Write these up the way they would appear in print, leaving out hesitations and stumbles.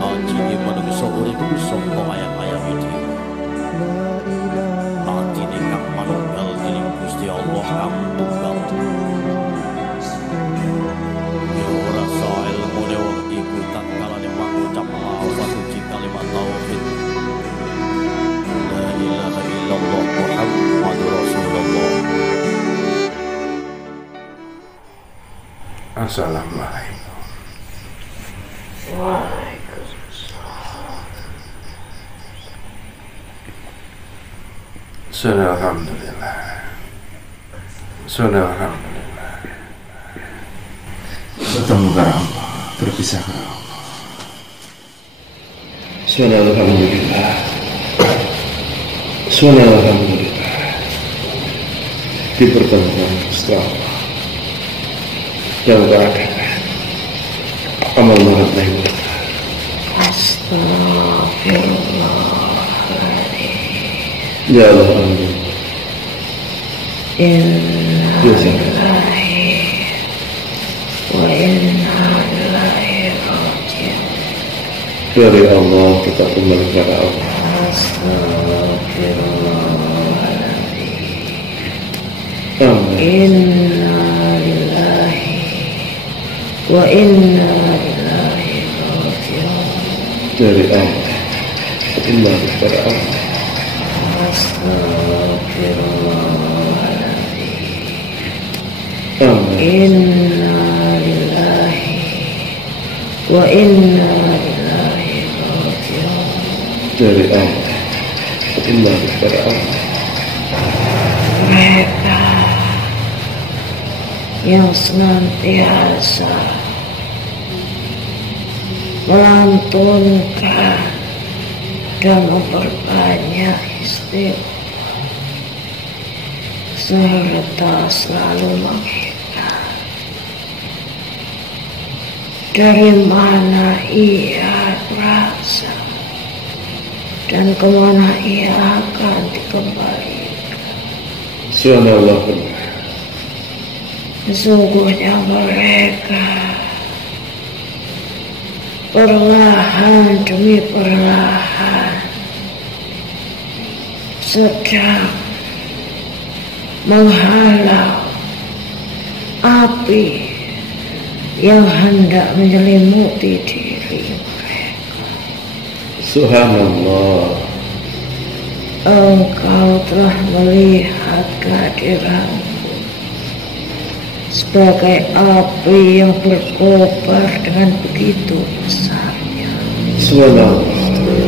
Aji manungsa urip saka ayam-ayam iki. Atine kang manunggal dening Gusti Allah kang tunggal. Ya ora sae ilmune wong iku tatkala mangucap lafaz suci kalimat tauhid. La ilaha illallah Muhammadur Rasulullah. Assalamualaikum. Waalaikumsalam. Alhamdulillah. Alhamdulillah. Bertemu karena Allah, berpisah karena Allah. Alhamdulillah. Alhamdulillah. Dipertemukan setelah Allah. Dalam keadaan amal mengatai Astagfirullahaladzim. ya Allah amin. Innalillahi wa inna ilaihi raji'un. Dari Allah kita kembali kepada Allah. Astagfirullahaladzim. Amin. Innalillahi wa inna ilaihi raji'un. Dari Allah kembali kepada Allah. Astagfirullahaladzim. Amin. Innalillahi wa inna ilaihi raji'un. Dari Allah kembali kepada Allah. Mereka yang senantiasa melantunkan dan memperbanyak istighfar serta selalu mengingat dari mana ia berasal dan kemana ia akan dikembalikan. Subhanallah benar. Sesungguhnya mereka perlahan demi perlahan sedang menghalau api yang hendak menyelimuti diri mereka. Subhanallah. Engkau telah melihat kehadiranmu sebagai api yang berkobar dengan begitu besarnya. Subhanallah.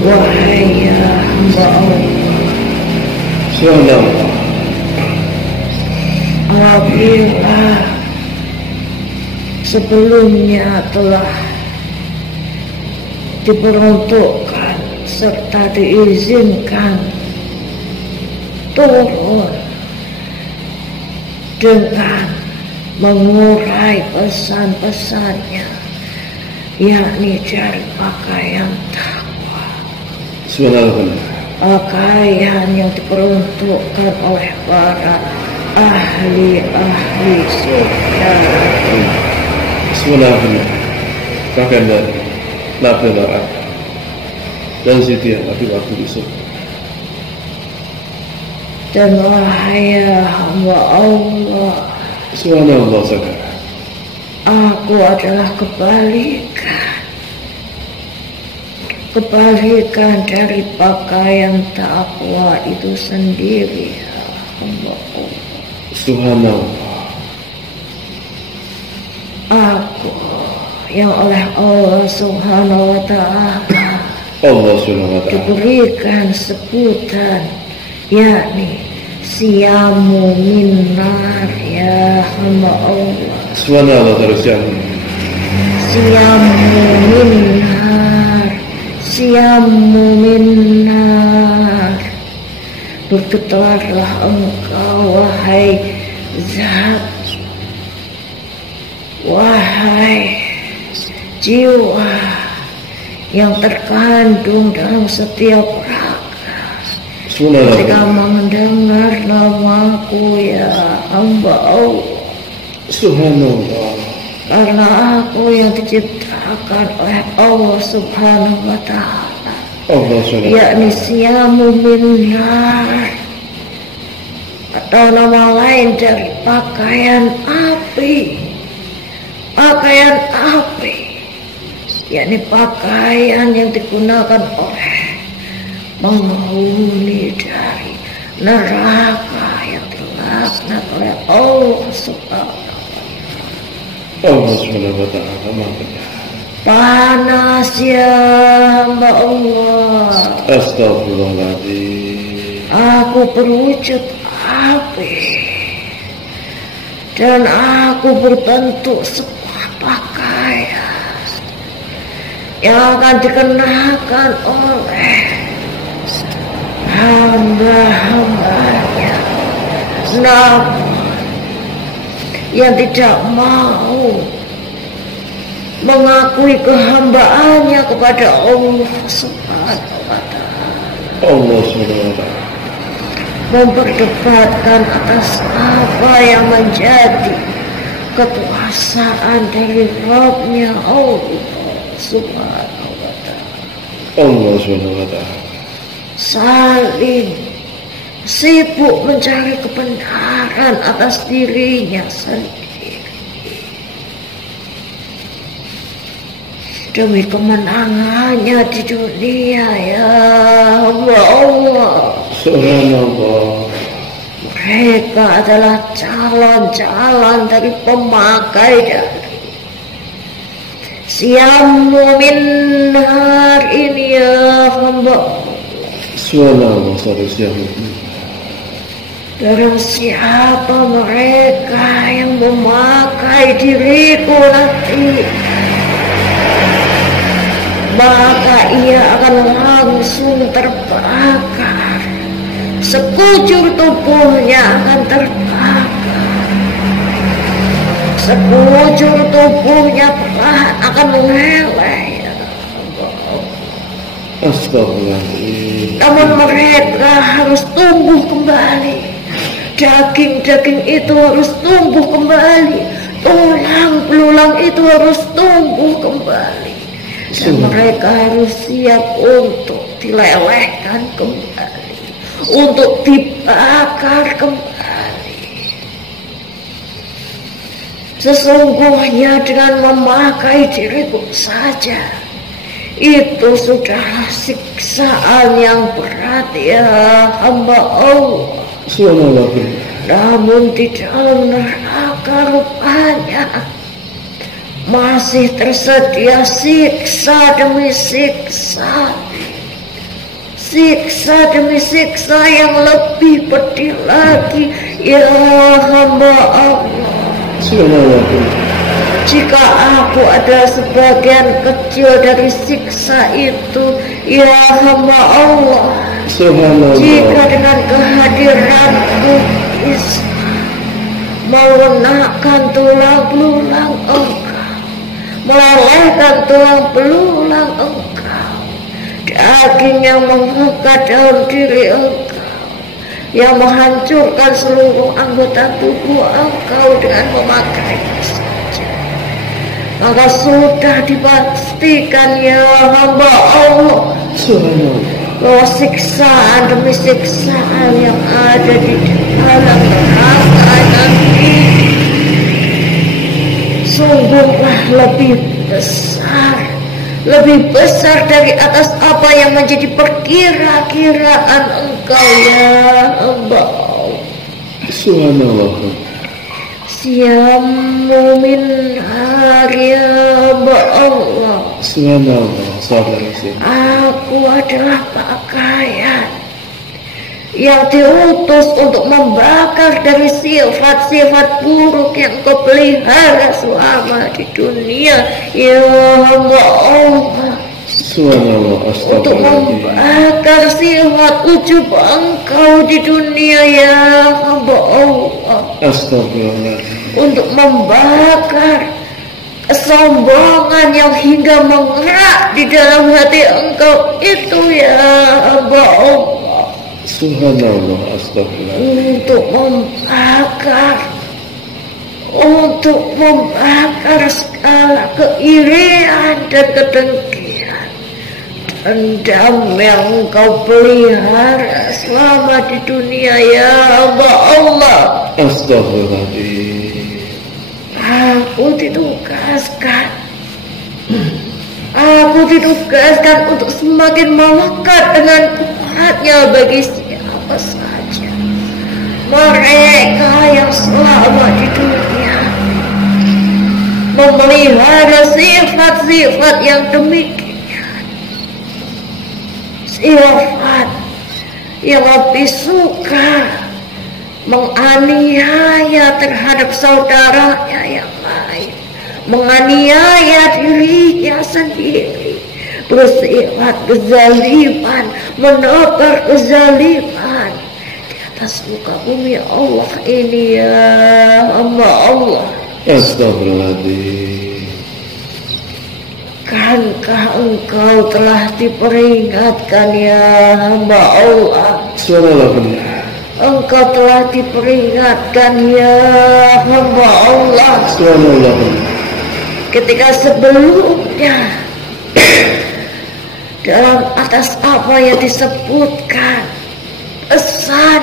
Wahai ya hamba Allah, Subhanallah. apabila sebelumnya telah diperuntukkan serta diizinkan turun dengan mengurai pesan-pesannya, yakni dari pakaian takwa, Subhanallah. pakaian yang diperuntukkan oleh para ahli-ahli surga. Subhanallah. Bahkan dari Nabi Adam dan Siti Nabi waktu di surga. Dan wahai hamba Allah, Subhanallah saudara. aku adalah kebalikan dari pakaian takwa itu sendiri, ya hamba Allah. Subhanallah. Aku yang oleh Allah Subhanahu wa ta'ala Allah Subhanahu wa ta'ala diberikan sebutan, yakni siyamu minnar, ya hamba Allah. Subhanallah terus yang siyamu minnar. Bergetarlah engkau wahai zat, wahai jiwa yang terkandung dalam setiap raga. Ketika mendengar namaku, ya hamba Allah, Subhanallah. karena aku yang diciptakan oleh Allah Subhanahu wa Ta'ala, yakni siyamu min nar, atau nama lain dari pakaian api. Pakaian api, yakni pakaian yang digunakan oleh penghuni dari neraka yang dilaknat oleh Allah Subhanahu wa Ta'ala. Panas ya hamba Allah. Astagfirullahaladzim. Aku berwujud api dan aku berbentuk sebuah pakaian yang akan dikenakan oleh hamba-hambanya, namun yang tidak mau mengakui kehambaannya kepada Allah Subhanahu wa Ta'ala, memperdebatkan atas apa yang menjadi kekuasaan dari Rabb-nya Allah Subhanahu wa Ta'ala. Saling sibuk mencari kebenaran atas dirinya sendiri demi kemenangannya di dunia ya Allah. Subhanallah. Mereka adalah calon-calon dari pemakai dari siyamu min nar ini ya hamba. Subhanallah, siyamu. Barang siapa mereka yang memakai diriku nanti, maka ia akan langsung terbakar. Sekujur tubuhnya akan terbakar. Sekujur tubuhnya akan meleleh. Astagfirullahaladzim. Namun mereka harus tumbuh kembali. Daging-daging itu harus tumbuh kembali. Tulang belulang itu harus tumbuh kembali. Dan mereka harus siap untuk dilelehkan kembali, untuk dibakar kembali. Sesungguhnya dengan memakai diriku saja, itu sudah siksaan yang berat ya hamba Allah. Namun di dalam neraka rupanya masih tersedia siksa demi siksa, siksa demi siksa yang lebih pedih lagi ya hamba Allah. Jika aku adalah sebagian kecil dari siksa itu ya hamba Allah, jika dengan kehadiranku bisa melunakkan tulang belulang engkau, melelehkan tulang belulang engkau, daging yang mengangkat dalam diri engkau, yang menghancurkan seluruh anggota tubuh engkau dengan memakainya saja, maka sudah dipastikan ya hamba Allah bahwa siksaan demi siksaan yang ada di dalam neraka nanti sungguhlah lebih besar dari atas apa yang menjadi perkira-kiraan engkau ya hamba Allah. Subhanallah. Siyamu min hari hamba Allah. Subhanallah. Aku adalah pakaian yang diutus untuk membakar dari sifat-sifat buruk yang kau pelihara selama di dunia ya hamba Allah. Untuk membakar sifat ujub engkau di dunia ya hamba Allah. Untuk membakar kesombongan yang hingga mengerak di dalam hati engkau itu ya hamba Allah. Subhanallah, astagfirullah. Untuk membakar segala keirian dan kedengkian, dendam yang engkau pelihara selama di dunia ya Allah. Astagfirullahaladzim. Aku ditugaskan untuk semakin melekat dengan kuatnya bagi siapa saja mereka yang selama di dunia memelihara sifat-sifat yang demikian, sifat yang lebih suka menganiaya terhadap saudaranya yang lain, menganiaya dirinya sendiri, bersifat kezaliman, menebar kezaliman di atas muka bumi Allah ini ya hamba Allah. Astagfirullahaladzim. Kankah engkau telah diperingatkan ya hamba Allah? Suara benar. Engkau telah diperingatkan ya hamba Allah. Suara Ketika sebelumnya dalam atas apa yang disebutkan pesan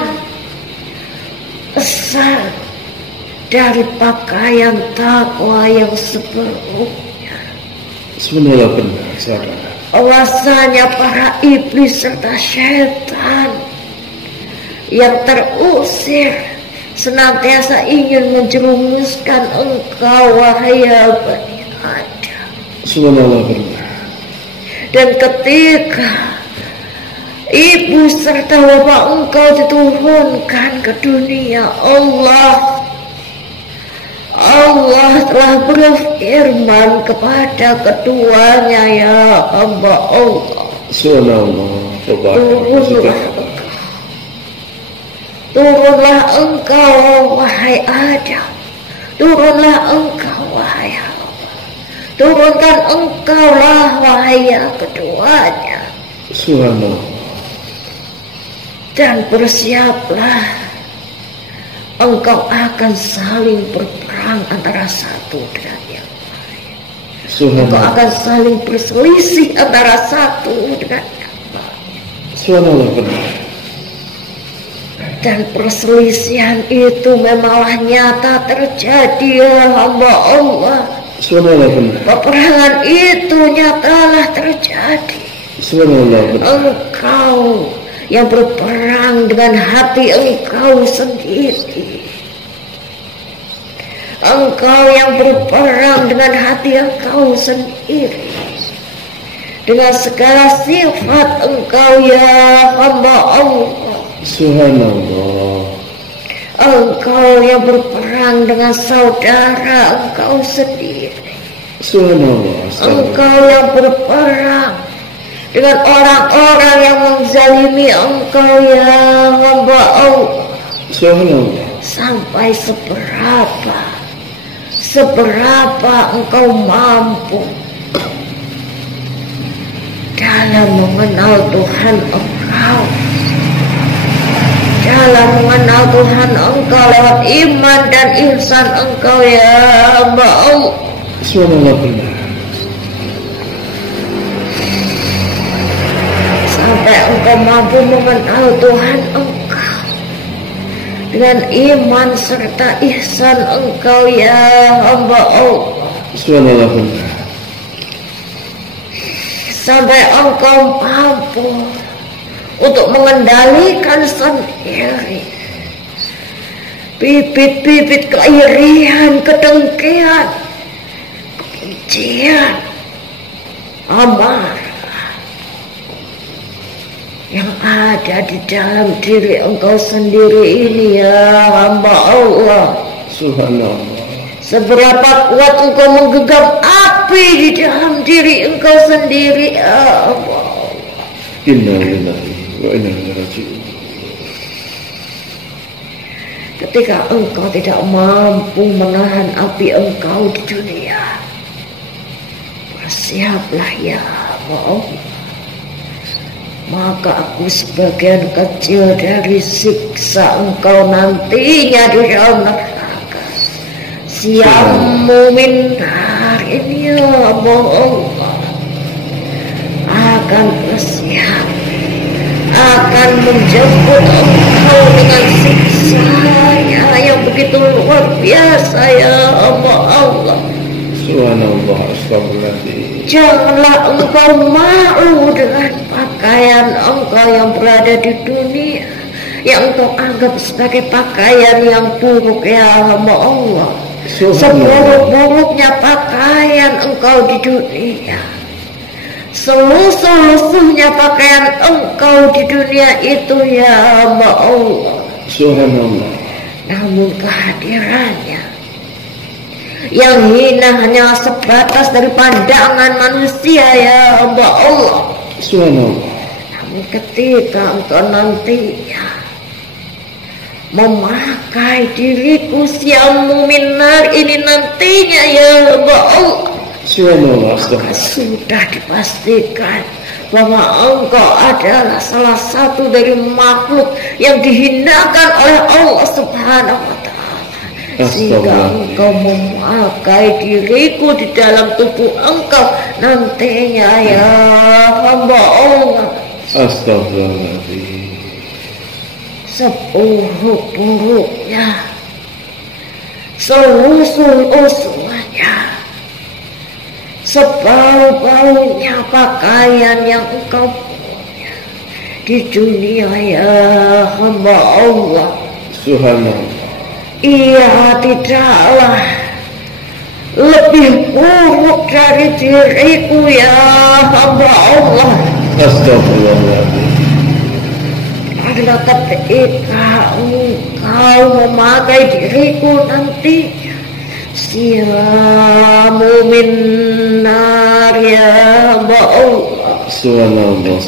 dari pakaian takwa yang sebelumnya. Suara benar, saudara. Bahwasanya para iblis serta syaitan yang terusir senantiasa ingin menjerumuskan engkau wahai Bani Adam. Subhanallah benar. Dan ketika ibu serta bapak engkau diturunkan ke dunia, Allah telah berfirman kepada keduanya ya hamba Allah. Subhanallah. Turunlah engkau wahai Adam, turunlah engkau wahai Hawa, turunkan engkaulah wahai keduanya. Subhanallah. Dan bersiaplah, engkau akan saling berperang antara satu dengan yang lain. Engkau akan saling berselisih antara satu dengan yang lain. Subhanallah benar. Dan perselisihan itu memanglah nyata terjadi ya hamba Allah. Subhanallah benar. Peperangan itu nyatalah terjadi. Subhanallah benar. Engkau yang berperang dengan hati engkau sendiri, engkau yang berperang dengan hati engkau sendiri, dengan segala sifat engkau ya hamba Allah. Subhanallah. Engkau yang berperang dengan saudara engkau sendiri. Subhanallah. Engkau yang berperang dengan orang-orang yang menzalimi engkau ya hamba Allah. Subhanallah. Sampai seberapa engkau mampu dalam mengenal Tuhan engkau, dalam mengenal Tuhan engkau lewat iman dan ihsan engkau ya hamba Allah. Subhanallah benar. Sampai engkau mampu mengenal Tuhan engkau dengan iman serta ihsan engkau ya hamba Allah. Subhanallah benar. Sampai engkau mampu untuk mengendalikan sendiri bibit-bibit keirian, kedengkian, kebencian, amarah yang ada di dalam diri engkau sendiri ini ya hamba Allah. Subhanallah. Seberapa kuat engkau menggenggam api di dalam diri engkau sendiri ya Allah. Inna lillahi wa inna ilaihi raji'un. Ketika engkau tidak mampu menahan api engkau di dunia, bersiaplah ya Allah. Maka aku sebagian kecil dari siksa engkau nantinya di dalam neraka. Siamu min nar ini ya Allah akan bersiap, akan menjemput engkau dengan siksanya yang begitu luar biasa ya Allah. Subhanallah, astagfirullahaladzim. Janganlah engkau malu dengan pakaian engkau yang berada di dunia, yang engkau anggap sebagai pakaian yang buruk ya Allah. Seburuk-buruknya pakaian engkau di dunia, selusuh-lusuhnya pakaian engkau di dunia itu ya Allah. Subhanallah. Namun kehadirannya yang hina hanya sebatas dari pandangan manusia ya Allah. Subhanallah. Namun ketika engkau nantinya memakai diriku siamu minar ini nantinya ya Allah, Subhanallah, maka sudah dipastikan bahwa engkau adalah salah satu dari makhluk yang dihinakan oleh Allah Subhanahu wa Ta'ala, sehingga engkau memakai diriku di dalam tubuh engkau nantinya ya hamba Allah. Astagfirullahaladzim. Seburuk-buruknya, selusuh-lusuhnya, sebau-baunya pakaian yang engkau punya di dunia ya hamba Allah. Subhanallah. Ia tidaklah lebih buruk dari diriku ya hamba Allah. Astagfirullahaladzim. Adalah ketika engkau memakai diriku nanti siamu minar ya hamba Allah. Subhanallah,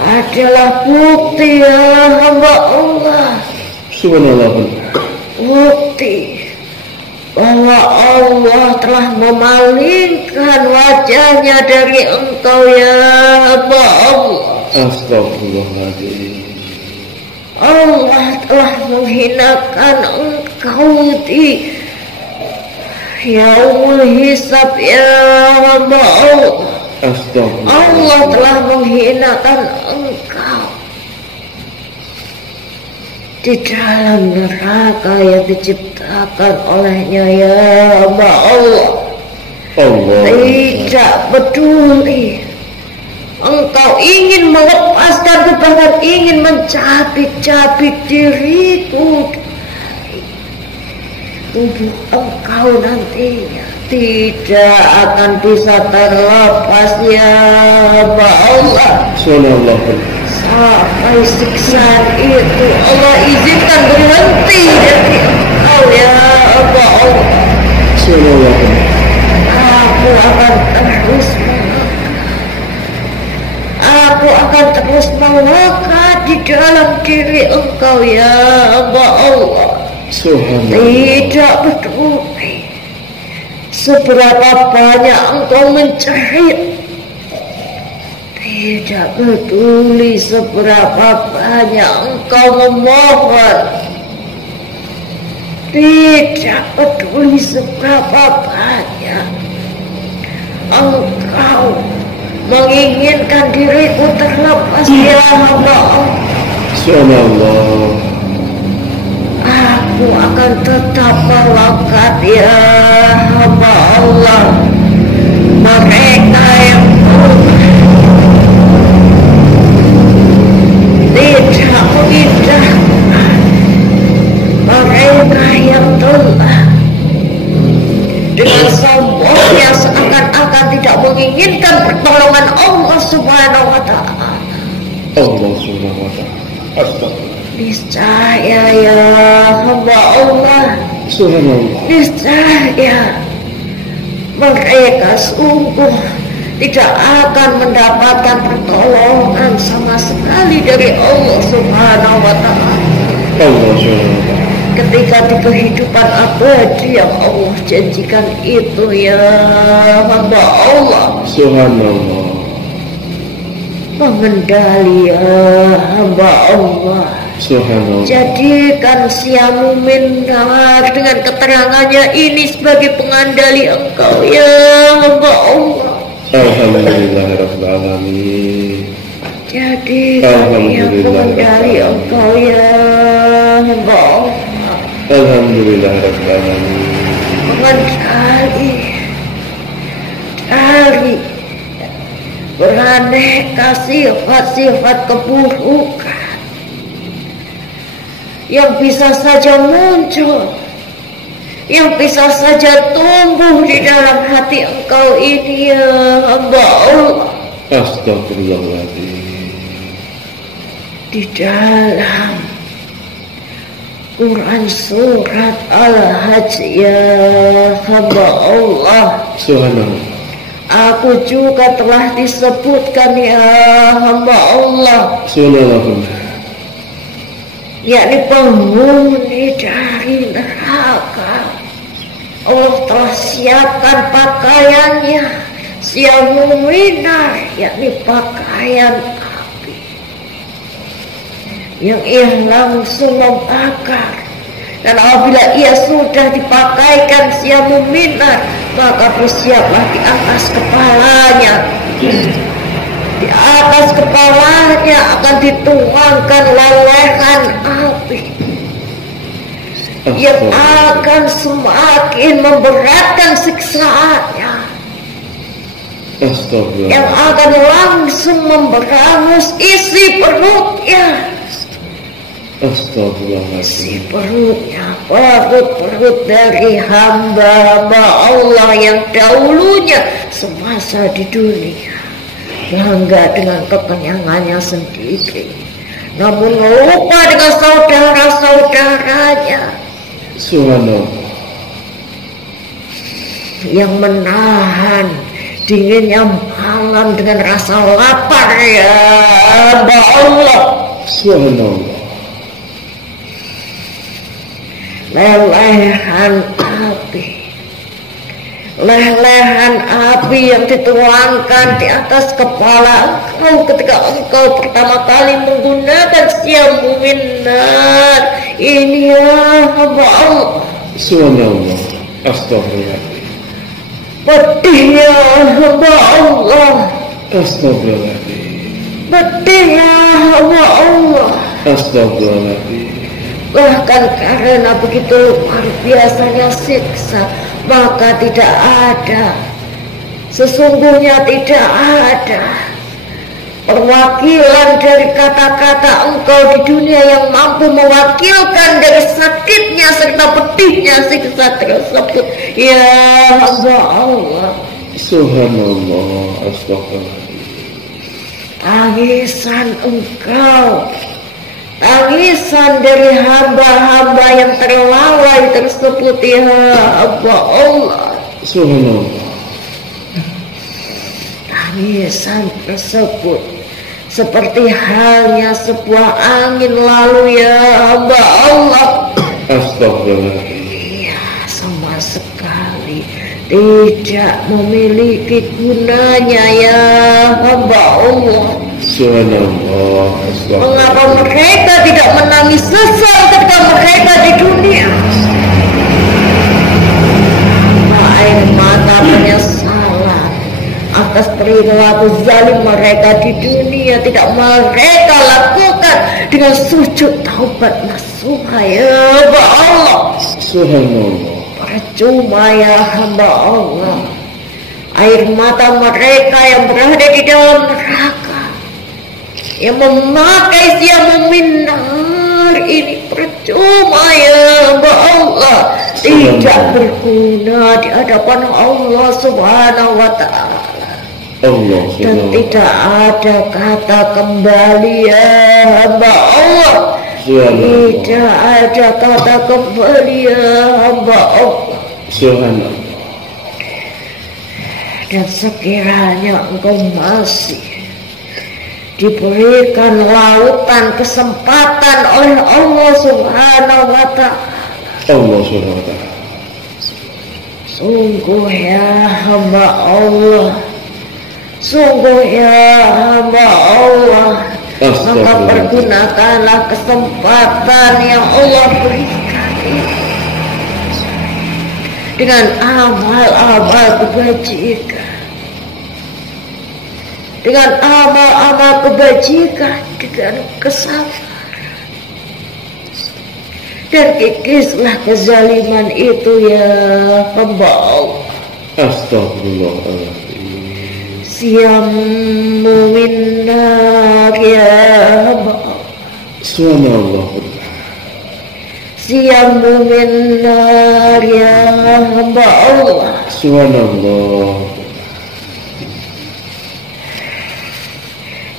adalah bukti ya hamba Allah. Subhanallah. Bukti bahwa Allah telah memalingkan wajahnya dari engkau ya hamba Allah. Astagfirullahaladzim. Allah telah menghinakan engkau di yaumul hisab ya hamba Allah. Astagfirullah. Allah telah menghinakan engkau di dalam neraka yang diciptakan olehnya ya hamba Allah. Tidak peduli engkau ingin melepaskan, bahkan ingin mencabik-cabik diriku, tubuh engkau nantinya tidak akan bisa terlepas ya hamba Allah. Sampai siksaan itu Allah izinkan berhenti dari engkau ya hamba Allah. Aku akan terus melekat di dalam diri engkau ya hamba Allah. Tidak peduli seberapa banyak engkau mencerit, tidak peduli seberapa banyak engkau memohon, tidak peduli seberapa banyak engkau menginginkan diriku terlepas ya hamba Allah. Aku akan tetap melekat ya hamba Allah. Mereka yang tidak mengindahkan, mereka yang telah dengan sombongnya seakan-akan tidak menginginkan pertolongan Allah Subhanahu wa Ta'ala. Niscaya ya hamba Allah, niscaya mereka sungguh tidak akan mendapatkan pertolongan sama sekali dari Allah Subhanahu wa Ta'ala ketika di kehidupan abadi yang Allah janjikan itu ya hamba Allah. Subhanallah. Mengendali ya hamba Allah Subhanallah. Jadikan Syamu Minnar dengan keterangannya ini sebagai pengandali Engkau ya hamba Allah. Alhamdulillahirabbil alamin. Jadikan yang pengandali Engkau ya hamba Allah. Alhamdulillahirabbil alamin. Mengendali dari beraneka sifat-sifat keburukan yang bisa saja muncul, yang bisa saja tumbuh di dalam hati Engkau ini ya hamba Allah. Astagfirullahaladzim. Di dalam Quran surat Al-Hajj ya hamba Allah. Subhanallah. Aku juga telah disebutkan ya hamba Allah. Subhanallah. Yakni penghuni dari neraka. Allah telah siapkan pakaiannya Syamu Minnar, yakni pakaian api yang ia langsung membakar. Dan apabila ia sudah dipakaikan Syamu Minnar, maka bersiaplah di atas kepalanya. Di atas kepalanya akan dituangkan lelehan api yang akan semakin memberatkan siksaannya, yang akan langsung memberangus isi perutnya. Isi perutnya, perut dari hamba-hamba Allah yang dahulunya semasa di dunia bangga dengan kekenyangannya sendiri, namun lupa dengan saudara-saudaranya. Subhanallah. Yang menahan dinginnya malam dengan rasa lapar ya hamba Allah. Subhanallah. Lelehan api yang dituangkan di atas kepala engkau ketika engkau pertama kali menggunakan Syamu Minnar ini ya hamba Allah. Subhanallah. Astagfirullahaladzim. Pedih ya hamba Allah. Astagfirullahaladzim. Pedih ya hamba Allah. Astagfirullahaladzim. Bahkan karena begitu luar biasanya siksa, maka tidak ada, sesungguhnya tidak ada perwakilan dari kata-kata engkau di dunia yang mampu mewakilkan dari sakitnya serta pedihnya siksa tersebut ya hamba Allah. Subhanallah. Astagfirullahaladzim. Tangisan engkau, tangisan dari hamba-hamba yang terlalai tersebut ya hamba Allah. Subhanallah. Tangisan tersebut seperti halnya sebuah angin lalu ya hamba Allah. Astagfirullahaladzim. Iya, sama sekali tidak memiliki gunanya ya hamba Allah. Subhanallah. Mengapa mereka tidak menangis sesal ketika mereka di dunia? Air mata penyesalan atas perilaku zalim mereka di dunia tidak mereka lakukan dengan sujud taubat nasuha ya hamba Allah. Subhanallah. Percuma ya hamba Allah. Air mata mereka yang berada di dalam neraka, yang memakai Syamu Minnar ini percuma ya hamba Allah, tidak berguna di hadapan Allah Subhanahu wa ta'ala. Dan tidak ada kata kembali ya hamba Allah. Tidak ada kata kembali ya hamba Allah. Dan sekiranya engkau masih diberikan lautan kesempatan oleh Allah Subhanahu wa ta'ala, sungguh ya hamba Allah, sungguh ya hamba Allah, Maka pergunakanlah kesempatan yang Allah berikan ini dengan amal-amal kebajikan, dengan amal-amal kebajikan, dengan kesabaran. Dan kikislah kezaliman itu ya hamba Allah. Astagfirullahaladzim. Siammu minnar ya hamba Allah. Subhanallah. Siammu minnar ya hamba Allah. Subhanallah.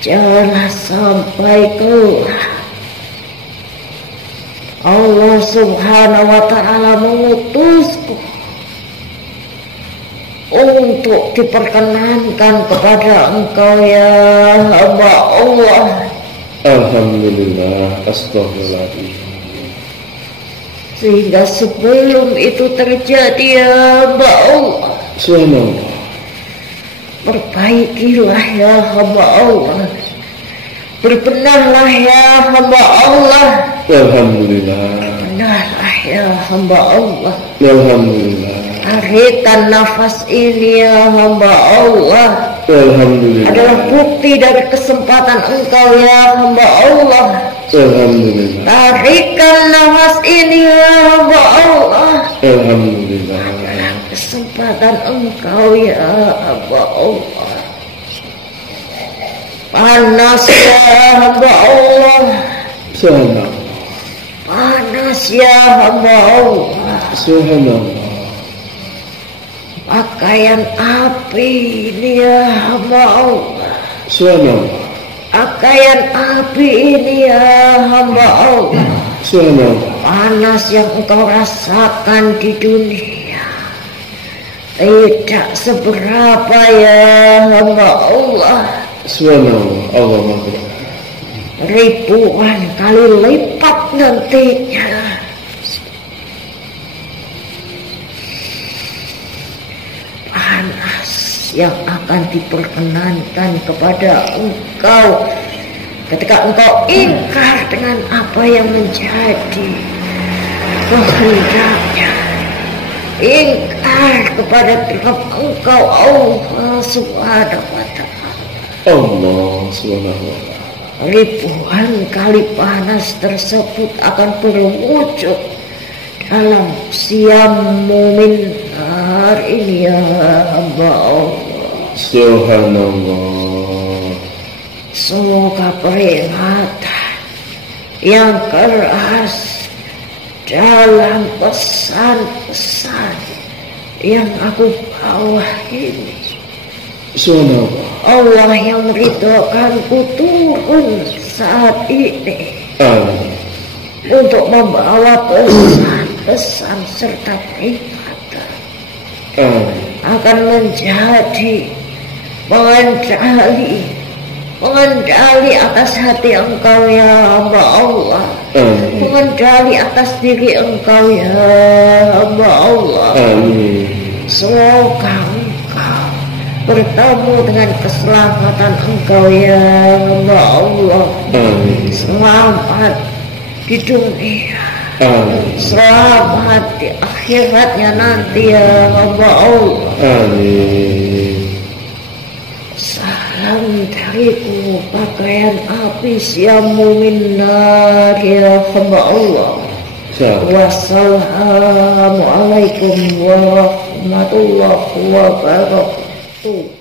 Janganlah sampai keluar Allah subhanahu wa ta'ala mengutusku untuk diperkenankan kepada engkau ya hamba Allah. Alhamdulillah. Astagfirullahaladzim. Sehingga sebelum itu terjadi ya hamba Allah, Subhanallah. perbaikilah ya hamba Allah, berbenahlah ya hamba Allah. Alhamdulillah. Benahlah ya hamba Allah. Alhamdulillah. Tarikan nafas ini ya hamba Allah. Alhamdulillah. Adalah bukti dari kesempatan engkau ya hamba Allah. Alhamdulillah. Tarikan nafas ini ya hamba Allah. Alhamdulillah. Adalah kesempatan engkau ya hamba Allah. Panas ya hamba Allah. Subhanallah. Panas ya hamba Allah. Subhanallah. Pakaian api ini ya hamba Allah. Subhanallah. Pakaian api ini ya hamba Allah. Subhanallah. Panas yang engkau rasakan di dunia tidak seberapa ya hamba Allah. Subhanallah. Allah Maha. Ribuan kali lipat nantinya. Panas yang akan diperkenankan kepada engkau ketika engkau ingkar dengan apa yang menjadi kehendaknya, ingkar kepada Tuhan engkau Allah subhanahu wa ta'ala. Allah subhanahu wa ta'ala. Ribuan kali panas tersebut akan berwujud dalam siammu minnar ini ya hamba Allah. Subhanallah. Semoga peringatan yang keras dalam pesan-pesan yang aku bawa ini, Subhanallah. Allah yang meridhokanku turun saat ini untuk membawa pesan-pesan serta peringatan akan menjadi mengendali atas hati engkau ya hamba Allah, mengendali atas diri engkau ya hamba Allah. Semoga engkau bertemu dengan keselamatan engkau ya hamba Allah. Selamat di dunia, selamat di akhiratnya nanti ya hamba Allah. Salam dariku pakaian api siammu minnar ya hamba Allah. Wassalamualaikum warahmatullahi wabarakatuh.